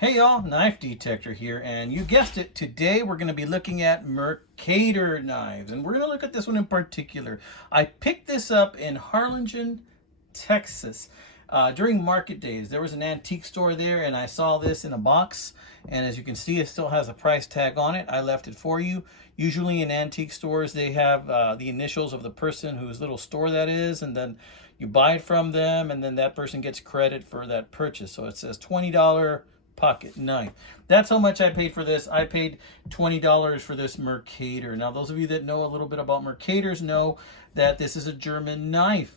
Hey y'all, Knife Detector here, and you guessed it, today we're going to be looking at Mercator knives, and we're going to look at this one in particular. I picked this up in Harlingen, Texas. During market days, there was an antique store there, and I saw this in a box, and as you can see, it still has a price tag on it. I left it for you. Usually in antique stores, they have the initials of the person whose little store that is, and then you buy it from them, and then that person gets credit for that purchase. So it says $20 pocket knife. That's how much I paid for this. I paid $20 for this Mercator. Now, those of you that know a little bit about Mercators know that this is a German knife.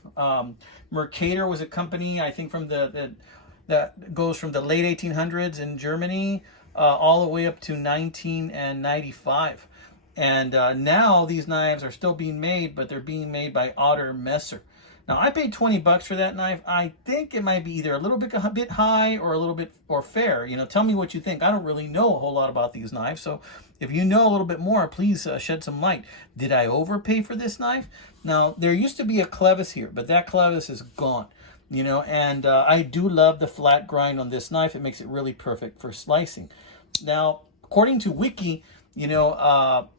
Mercator was a company, I think, from that goes from the late 1800s in Germany all the way up to 1995. And now these knives are still being made, but they're being made by Otter Messer. Now, I paid 20 bucks for that knife. I think it might be either a bit high or a little bit or fair. You know, tell me what you think. I don't really know a whole lot about these knives, so if you know a little bit more, please shed some light. Did I overpay for this knife? Now, there used to be a clevis here, but that clevis is gone. You know, and I do love the flat grind on this knife. It makes it really perfect for slicing. Now, according to Wiki, you know,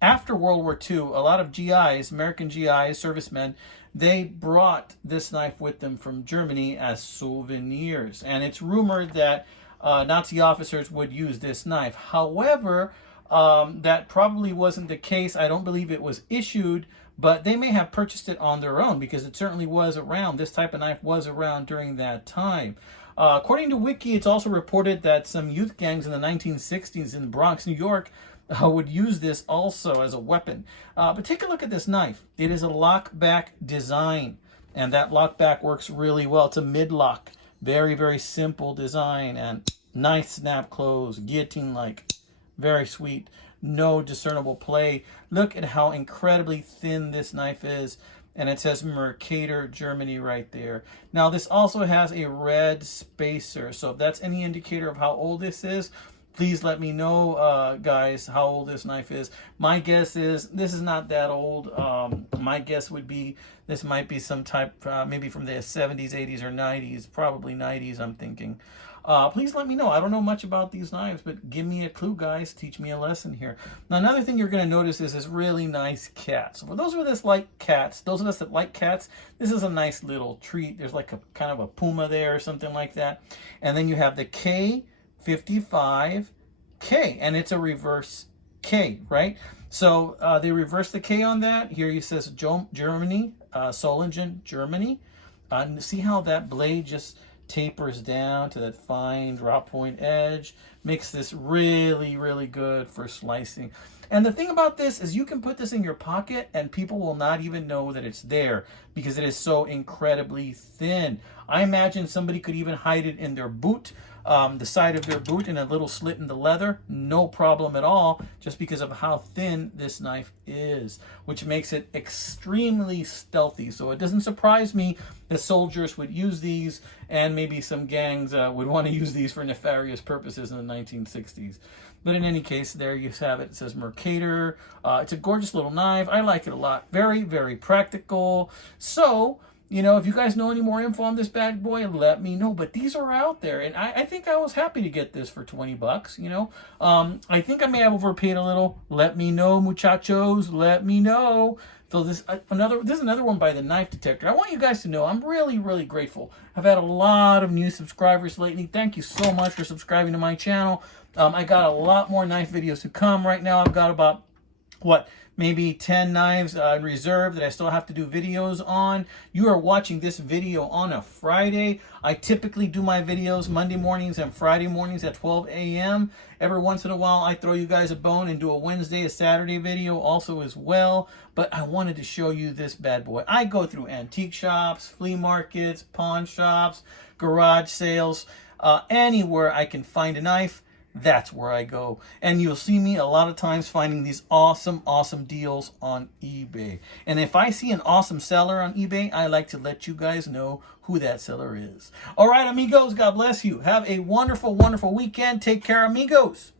after World War II, a lot of GIs, American GIs, servicemen, they brought this knife with them from Germany as souvenirs. And it's rumored that Nazi officers would use this knife. However, that probably wasn't the case. I don't believe it was issued, but they may have purchased it on their own because it certainly was around. This type of knife was around during that time. According to Wiki, it's also reported that some youth gangs in the 1960s in Bronx, New York, would use this also as a weapon. But take a look at this knife. It is a lock-back design, and that lock-back works really well. It's a mid-lock. Very, very simple design, and nice snap close, guillotine-like. Very sweet. No discernible play. Look at how incredibly thin this knife is. And it says Mercator, Germany right there. Now, this also has a red spacer. So if that's any indicator of how old this is, please let me know, guys, how old this knife is. My guess is this is not that old. My guess would be this might be some type, maybe from the 70s, 80s, or 90s. Probably 90s, I'm thinking. Please let me know. I don't know much about these knives, but give me a clue, guys. Teach me a lesson here. Now, another thing you're going to notice is this really nice cat. So for those of us that like cats, those of us that like cats, this is a nice little treat. There's like a kind of a puma there or something like that. And then you have the K55K, and it's a reverse K, right? So they reverse the K on that. Here it says Germany, Solingen, Germany. See how that blade just tapers down to that fine drop point edge. Makes this really, really good for slicing. And the thing about this is you can put this in your pocket and people will not even know that it's there because it is so incredibly thin. I imagine somebody could even hide it in their boot, the side of their boot, in a little slit in the leather. No problem at all, just because of how thin this knife is, which makes it extremely stealthy. So it doesn't surprise me that soldiers would use these, and maybe some gangs would want to use these for nefarious purposes in the 1960s. But in any case, there you have it. It says Mercator. It's a gorgeous little knife. I like it a lot. Very, very practical. So, you know, if you guys know any more info on this bad boy, let me know. But these are out there, and I think I was happy to get this for 20 bucks, you know. I think I may have overpaid a little. Let me know, muchachos. Let me know. So this is another one by the Knife Detector. I want you guys to know I'm really, really grateful. I've had a lot of new subscribers lately. Thank you so much for subscribing to my channel. I got a lot more knife videos to come. Right now I've got about, maybe 10 knives in reserve that I still have to do videos on. You are watching this video on a Friday. I typically do my videos Monday mornings and Friday mornings at 12 a.m. Every once in a while, I throw you guys a bone and do a Wednesday, a Saturday video also as well. But I wanted to show you this bad boy. I go through antique shops, flea markets, pawn shops, garage sales, anywhere I can find a knife. That's where I go. And you'll see me a lot of times finding these awesome, awesome deals on eBay. And if I see an awesome seller on eBay, I like to let you guys know who that seller is. All right, amigos, God bless you. Have a wonderful, wonderful weekend. Take care, amigos.